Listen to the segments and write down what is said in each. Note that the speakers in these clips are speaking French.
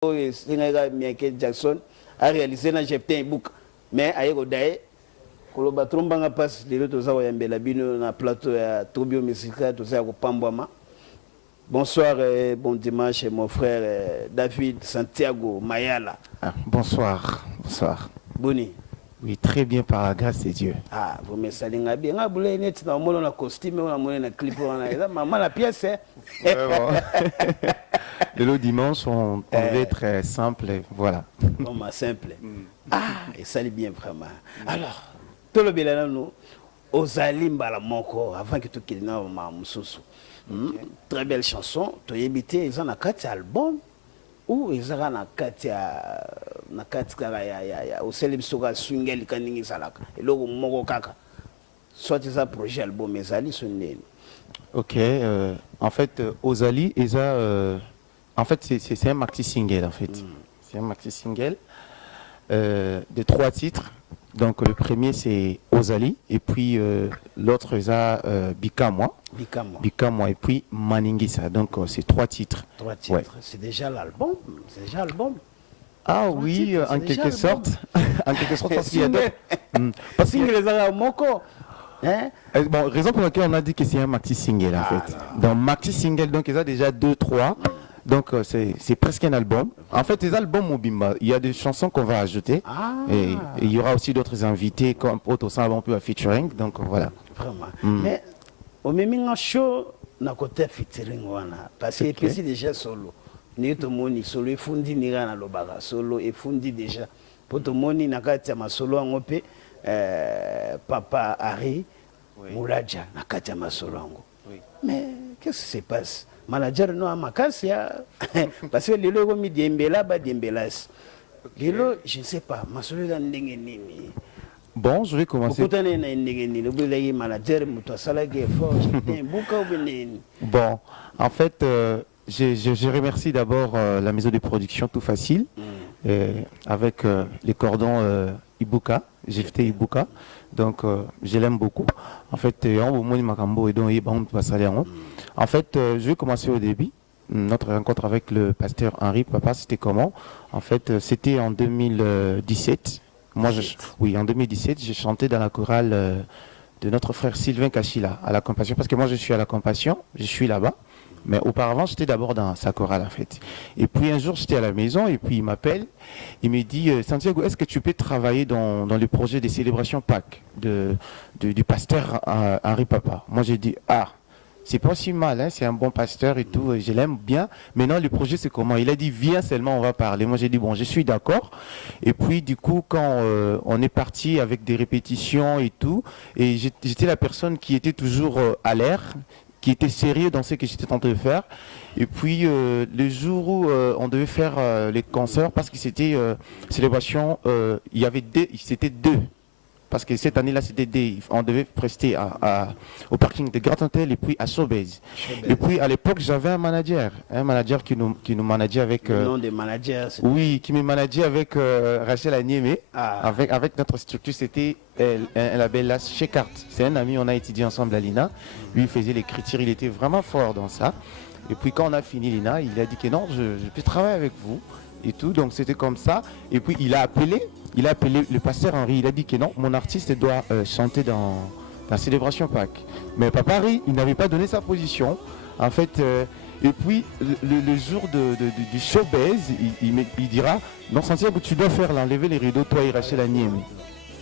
Michael Jackson a réalisé na Jeptin Book mais ayeko dae koloba trombanga passe les autres za yambela bino na plateau ya Tobio Musica tout ça ko pambwama. Bonsoir et bon dimanche mon frère David Santiago Mayala. Ah, bonsoir. Boni. Oui, très bien par la grâce de Dieu. Ah, vous me saluez bien. Ah, vous l'avez net dans mon costume, on a mon clip, on a maman la pièce. Le dimanche, on devait être simple, voilà. Comment simple. Ah, et ça l'est bien vraiment. Alors, tout le bien nous, aux Alimbala Moko, avant que tout qu'il n'ait pas Moussousou. Très belle chanson. Tu as évité, ils ont un 4 albums. Ou ils ont un 4 na katika ya useli bisoka swingeli kaningi salaka eloko moko kaka soit ça projet album ezali soneli. OK, en fait Ozali en fait c'est un maxi single en fait. C'est un maxi single de 3 titres. Donc le premier c'est Ozali et puis l'autre Bika moi et puis Maningisa. Donc c'est 3 titres. 3 titres. Ouais. C'est déjà l'album. Ah oui, en quelque sorte. En quelque sorte, parce qu'il y a parce que les Arabes Moko. Bon, raison pour laquelle on a dit que c'est un maxi single en fait. Dans maxi single, donc il y a déjà 2-3. Donc c'est presque un album. En fait, les albums Mobimba, il y a des chansons qu'on va ajouter. Et il y aura aussi d'autres invités comme Otto Sam un peu à featuring. Donc voilà. Vraiment. Mais au même show, on a côté featuring parce que c'est déjà solo. Ni to moni solo efundi ni na lobaka solo efundi déjà pour to moni na kati ya masolo ngope papa Harry Moulaja na kati ya masolo ngo. Mais qu'est-ce qui se passe? Manager no amakasi parce que lelo ko mi diembela ba diembelas. Lelo je ne sais pas masolo da ndenge nini. Bon, je vais commencer. Bon, en fait je remercie d'abord la maison de production Tout Facile avec les cordons Ibuka, GFT Ibuka. Donc je l'aime beaucoup. En fait, je vais commencer au début. Notre rencontre avec le pasteur Henri Papa, c'était comment? En fait, c'était en 2017. En 2017, j'ai chanté dans la chorale de notre frère Sylvain Kachila à la Compassion. Parce que moi, je suis à la Compassion, je suis là-bas. Mais auparavant, j'étais d'abord dans sa chorale en fait. Et puis un jour, j'étais à la maison et puis il m'appelle. Il me dit, Santiago, est-ce que tu peux travailler dans le projet des célébrations Pâques du pasteur Henri Papa? Moi, j'ai dit, c'est pas si mal, hein, c'est un bon pasteur et tout, je l'aime bien. Maintenant, le projet, c'est comment? Il a dit, viens seulement, on va parler. Moi, j'ai dit, bon, je suis d'accord. Et puis, du coup, quand on est parti avec des répétitions et tout, et j'étais la personne qui était toujours à l'air, qui était sérieux dans ce que j'étais en train de faire. Et puis, le jour où on devait faire les concerts, parce que c'était célébration, c'était 2. Parce que cette année-là, c'était on devait prester au parking de Grand Hôtel et puis à Sobez. Et puis, à l'époque, j'avais un manager qui nous manageait avec... Le nom des managers. Oui, qui me manageait avec Rachel Agniémé. Avec notre structure, c'était un label là, chez Carte. C'est un ami, on a étudié ensemble à l'INA. Lui, il faisait l'écriture, il était vraiment fort dans ça. Et puis, quand on a fini l'INA, il a dit que non, je peux travailler avec vous. Et tout, donc c'était comme ça. Et puis il a appelé le pasteur Henri. Il a dit que non, mon artiste doit chanter dans la célébration Pâques. Mais Papa Henri, il n'avait pas donné sa position. En fait, et puis le jour du showbiz, il dira non, Santiago, tu dois faire l'enlever les rideaux, toi et Rachel Agniémé.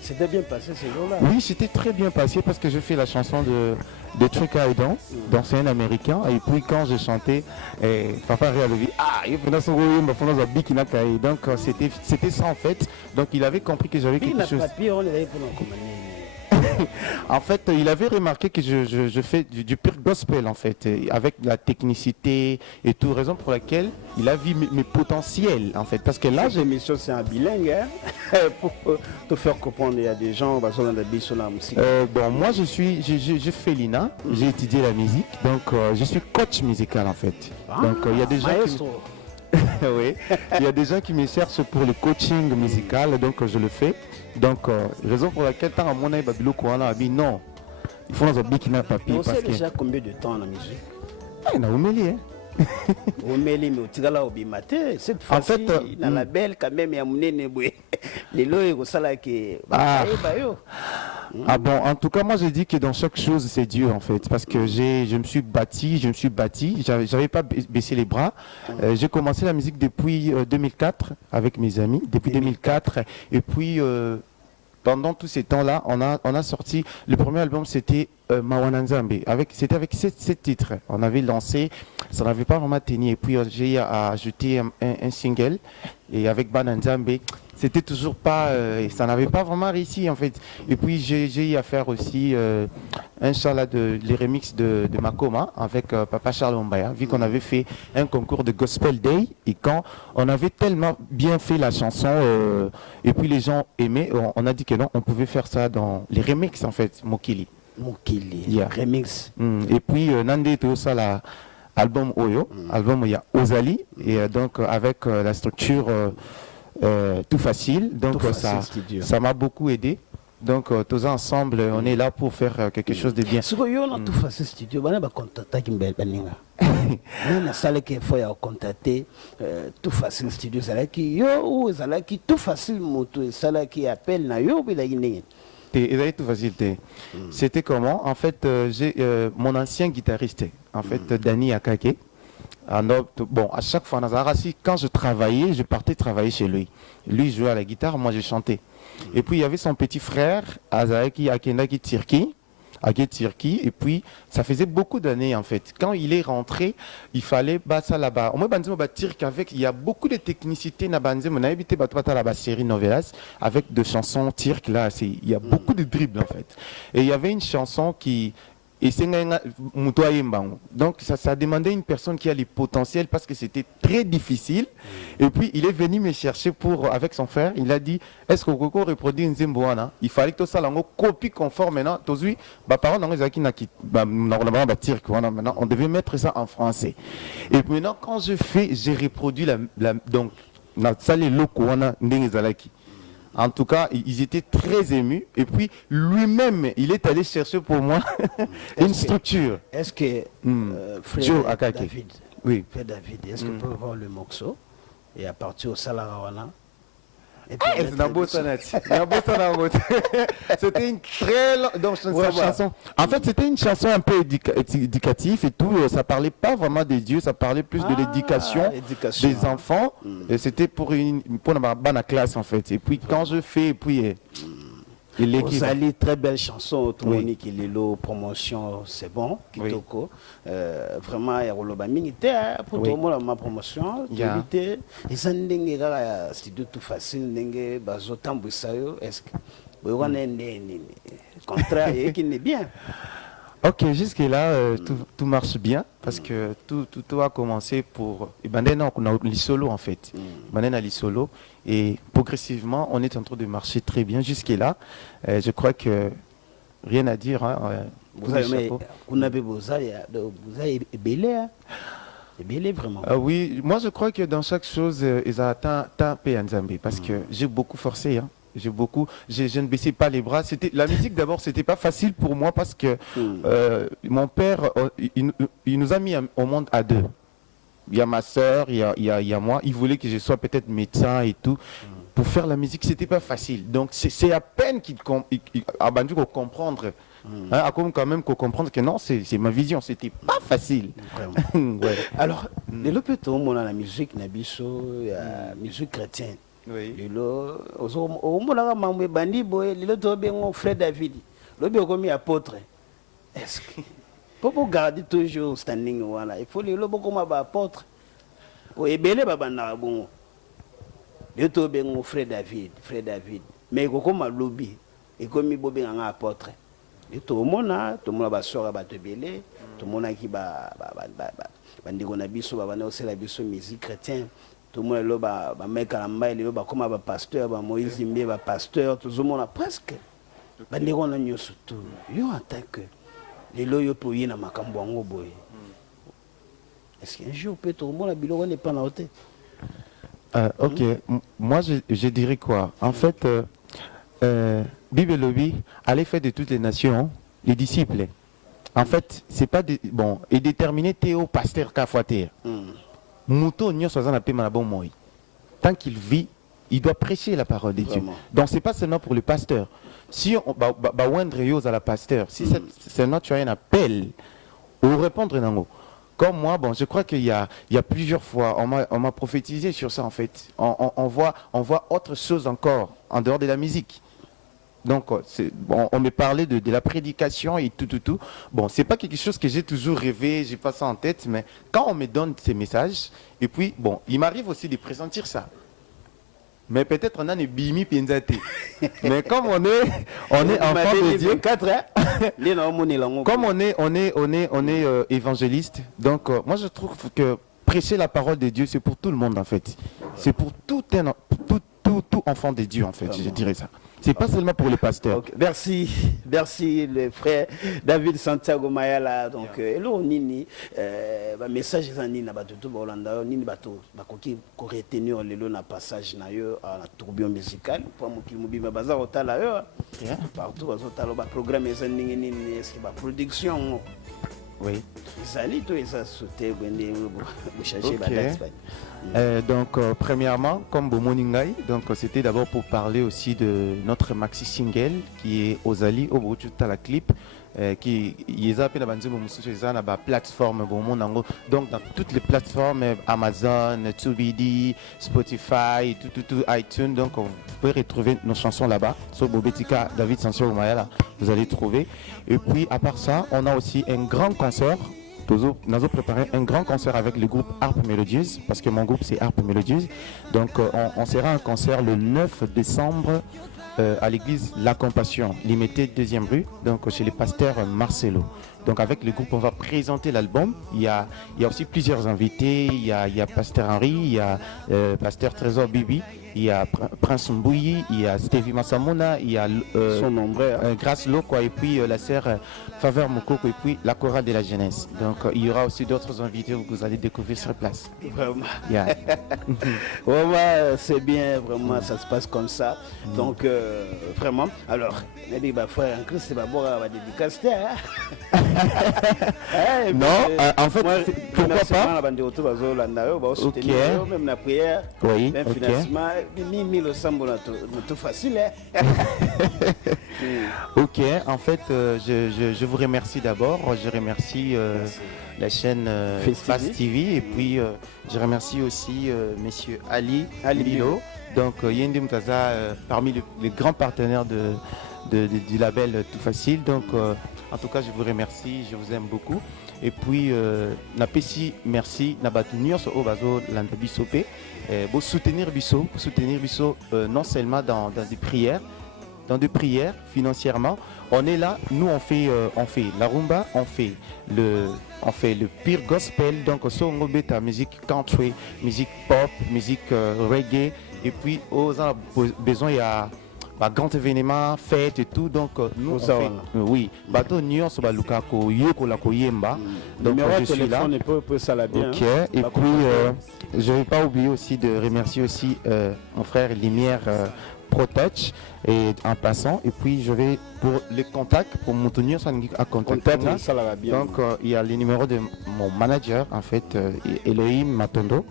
C'était bien passé ce jour-là. Oui, c'était très bien passé parce que je fais la chanson de Trika et Dance, c'est un américain. Et puis quand j'ai chanté, Papa Ria avait dit, donc c'était ça en fait. Donc il avait compris que j'avais quelque chose. En fait, il avait remarqué que je fais du pur gospel en fait, avec la technicité et tout, raison pour laquelle il a vu mes potentiels en fait. Parce que là, j'ai émission c'est un bilingue hein? Pour te faire comprendre, il y a des gens qui sont dans la musique. Bon, moi je fais l'INA, j'ai étudié la musique, donc je suis coach musical en fait. Donc il y a des gens oui, il y a des gens qui me cherchent pour le coaching musical, donc je le fais. Donc, raison pour laquelle, tant à mon avis, non, il faut nous oublier qu'il n'a pas papier. On sait déjà combien de temps la musique? Il y a Omeli mais otikala obimate cette fois-ci na label quand même ya munene boye. Lelo ekosala ke ba yo. Ah bon, en tout cas, moi j'ai dit que dans chaque chose, c'est Dieu en fait, parce que je me suis bâti, j'avais pas baissé les bras. J'ai commencé la musique depuis 2004 avec mes amis, depuis 2004, et puis pendant tous ces temps-là, on a sorti, le premier album c'était Mawana Nzambe, c'était avec 7 titres. On avait lancé, ça n'avait pas vraiment tenu, et puis j'ai ajouté un single, et avec Bana Nzambe, c'était toujours pas, ça n'avait pas vraiment réussi en fait. Et puis j'ai eu à faire aussi un chant là les remixes de Makoma avec Papa Charles Ombaya, vu qu'on avait fait un concours de Gospel Day, et quand on avait tellement bien fait la chanson, et puis les gens aimaient, on a dit que non, on pouvait faire ça dans les remixes en fait, Mokili. Yeah. Remix. Et puis Nande tout ça là, album Oyo, album il y a Ozali, et donc avec la structure tout facile, donc tout facile, ça m'a beaucoup aidé. Donc tous ensemble, on est là pour faire quelque chose de bien. Ce que yo tout facile studio, bana ba contacter kimbel baninga. Na sala ke faut ya contacter tout facile studio, sala ki yo ou sala ki tout facile moto, sala ki appelle na yo bila ginenge. Tout facile. C'était comment? En fait, j'ai mon ancien guitariste, en fait, Danny Akake. Bon, à chaque fois, quand je travaillais, je partais travailler chez lui. Lui jouait à la guitare, moi je chantais. Et puis il y avait son petit frère, Azaeki Akenaki Tirki. Et puis ça faisait beaucoup d'années en fait. Quand il est rentré, il fallait ça là-bas. Au moins il y a beaucoup de technicité na banzem, on a évité la série Novelas avec de chansons turques là, il y a beaucoup de dribbles en fait. Et il y avait une chanson qui donc ça demandait une personne qui a les potentiels parce que c'était très difficile. Et puis il est venu me chercher avec son frère, il a dit est-ce que vous reproduire une Zimboana? Il fallait que ça soit une copie conforme maintenant. Maintenant on devait mettre ça en français. Et puis maintenant quand j'ai reproduit donc ça les locaux en tout cas, ils étaient très émus. Et puis, lui-même, il est allé chercher pour moi une structure. Est-ce que frère David, oui. Est-ce que peut voir le morceau et à partir au Salarawana? C'était une très longue chanson. En fait, c'était une chanson un peu éducative et tout. Ça parlait pas vraiment des dieux, ça parlait plus de l'éducation des enfants. Et c'était pour une bonne classe en fait. Et puis quand je fais, et puis vous allez très belle chanson, tout le monde qui est là, promotion, c'est bon, Kitoko. Vraiment, il y a un militaire pour tout le monde, ma promotion. Et ça, c'est studio tout facile, est-ce que vous avez un contrat qui est bien? Ok, jusque-là, tout marche bien parce que tout a commencé pour. Maintenant, on a les solos en fait. Maintenant, on a les solos et progressivement, on est en train de marcher très bien jusque-là. Je crois que rien à dire. Hein, vous avez belé vraiment. Oui, moi je crois que dans chaque chose, ils attendent tant Nzambe parce que j'ai beaucoup forcé. Hein. Je ne baissais pas les bras. La musique d'abord, c'était pas facile pour moi parce que mon père, il nous a mis au monde à deux. Il y a ma soeur, il y a moi. Il voulait que je sois peut-être médecin et tout. Pour faire la musique, c'était pas facile. Donc c'est à peine qu'il a bandu qu'on comprendre. Hein, quand même qu'on comprendre que non, c'est ma vision. C'était pas facile. Ouais. Alors, le plutôt, on a la musique, la musique chrétienne. Oui. Au moment bandi boy, le to frère David. Le bio comme apôtre. Est-ce que pour garder toujours standing voilà, il faut le comme apôtre. Pour ébélé babana bon. Le to frère David. Mais comme lobby et comme bobé un apôtre. Et tout le monde va sort ba te belé, tout le monde qui bandi on a biso ba na aussi la biso musique chrétienne. Tout le monde là mec à la comme un pasteur Moïse Zimbe pasteur tout le monde presque bandi on a nyo surtout yo en tant que les loyo pour y na makambo ngo boy. Est-ce qu'un jour peut tout le monde la biloko n'est pas noté? Ok, moi je dirais quoi? En fait Bible lobby allait faire de toutes les nations les disciples. En fait, c'est pas bon et déterminé Théo pasteur Kafoater. Mouto nyo soza na pe malabon moi. Tant qu'il vit, il doit prêcher la parole de Dieu. Donc c'est pas seulement pour le pasteur. Si on à la pasteur, si c'est notre tu as un appel au répondre nango. Comme moi, bon, je crois qu'il y a plusieurs fois, on m'a prophétisé sur ça en fait. On voit autre chose encore en dehors de la musique. Donc, bon, on me parlait de la prédication et tout. Bon, c'est pas quelque chose que j'ai toujours rêvé, j'ai pas ça en tête, mais quand on me donne ces messages, et puis, bon, il m'arrive aussi de pressentir ça. Mais peut-être on a des bimi penzate. Mais comme on est enfant de Dieu, comme on est évangéliste, donc moi je trouve que prêcher la parole de Dieu, c'est pour tout le monde en fait. C'est pour tout enfant de Dieu en fait, je dirais ça. C'est pas seulement pour les pasteurs. Okay. Merci le frère David Santiago Mayala. Donc, hello Nini, message Nini na batutu Bolanda, Nini bato bakoki ko retenir le na passage na yo à la tourbillon musical pour mokili mobima baza otala yo. Partout baza otala ba programme ezandingi nini est-ce que ba production. Oui. Salut toi ça sauter bende vous chercher ba d'Espagne. Donc, premièrement, comme Bomoningai, donc c'était d'abord pour parler aussi de notre maxi single qui est Ozali Obochuta la clip qui est appelé dans la plateforme donc dans toutes les plateformes Amazon, Tubidy, Spotify, tout iTunes, donc vous pouvez retrouver nos chansons là-bas sur Bobetika David Santiago Mayala, vous allez trouver. Et puis à part ça, on a aussi un grand concert. Nous avons préparé un grand concert avec le groupe Harpe Mélodieuse, parce que mon groupe c'est Harpe Mélodieuse. Donc on sera un concert le 9 décembre à l'église La Compassion, limitée 2e rue, donc chez le pasteur Marcelo. Donc avec le groupe on va présenter l'album. Il y a aussi plusieurs invités, il y a pasteur Henri, il y a pasteur Trésor Bibi, il y a Prince Mbouyi, il y a Stevie Massamuna, il y a son nombre, Grâce Loko et puis la sœur Faveur Mokoko et puis la chorale de la jeunesse. Donc il y aura aussi d'autres invités que vous allez découvrir sur place. Vraiment. Yeah. Vraiment, c'est bien, vraiment, ça se passe comme ça. Donc vraiment, alors, frère, en Christ, c'est d'abord à la dédicace. Non, en fait, pourquoi pas? Ok. Même la prière, oui, même ok. financement, le sambo tout facile. Ok, en fait, je vous remercie d'abord. Je remercie la chaîne Fast TV et puis je remercie aussi Monsieur Ali Lilo. Donc Yendi Mutaza parmi les grands partenaires du label Tout Facile. Donc en tout cas, je vous remercie, je vous aime beaucoup. Et puis, merci, Nabatu Nyos Obazo Landabisope, pour soutenir Bisso, non seulement dans des prières financièrement. On est là, nous on fait la rumba, on fait le pire gospel, donc on beta musique country, musique pop, musique reggae, et puis aux besoin il y a grand événement, fête et tout, donc nous on fait, oui, bateau Nyon soba lukako yoko la koyemba, donc je suis là. Ok, et puis je vais pas oublier aussi de remercier aussi mon frère Lumière ProTouch et en passant, et puis je vais pour les contacts pour mon tenir à contacter. Donc il y a les numéros de mon manager en fait, Elohim Matondo,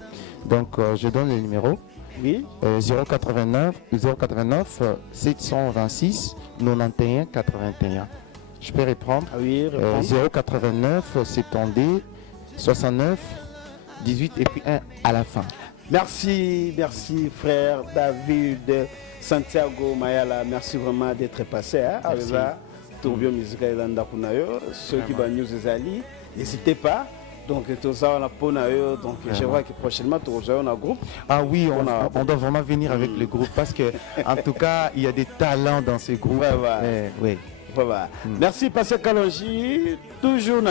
donc je donne les numéros. Oui. 089 726 91 81. Je peux reprendre. Oui, 089 72 69 18 et puis 1 à la fin. Merci frère David Santiago Mayala. Merci vraiment d'être passé à la tourbillon musical Landakunayo. Ceux qui vont nous ali, n'hésitez pas. Donc, tout ça, on a pour nous. Donc, je vois que prochainement, tu rejoins un groupe. Ah oui, on doit vraiment venir avec le groupe parce que, en tout cas, il y a des talents dans ces groupes. Oui. Voilà. Merci, Pascal Kalonji. Toujours.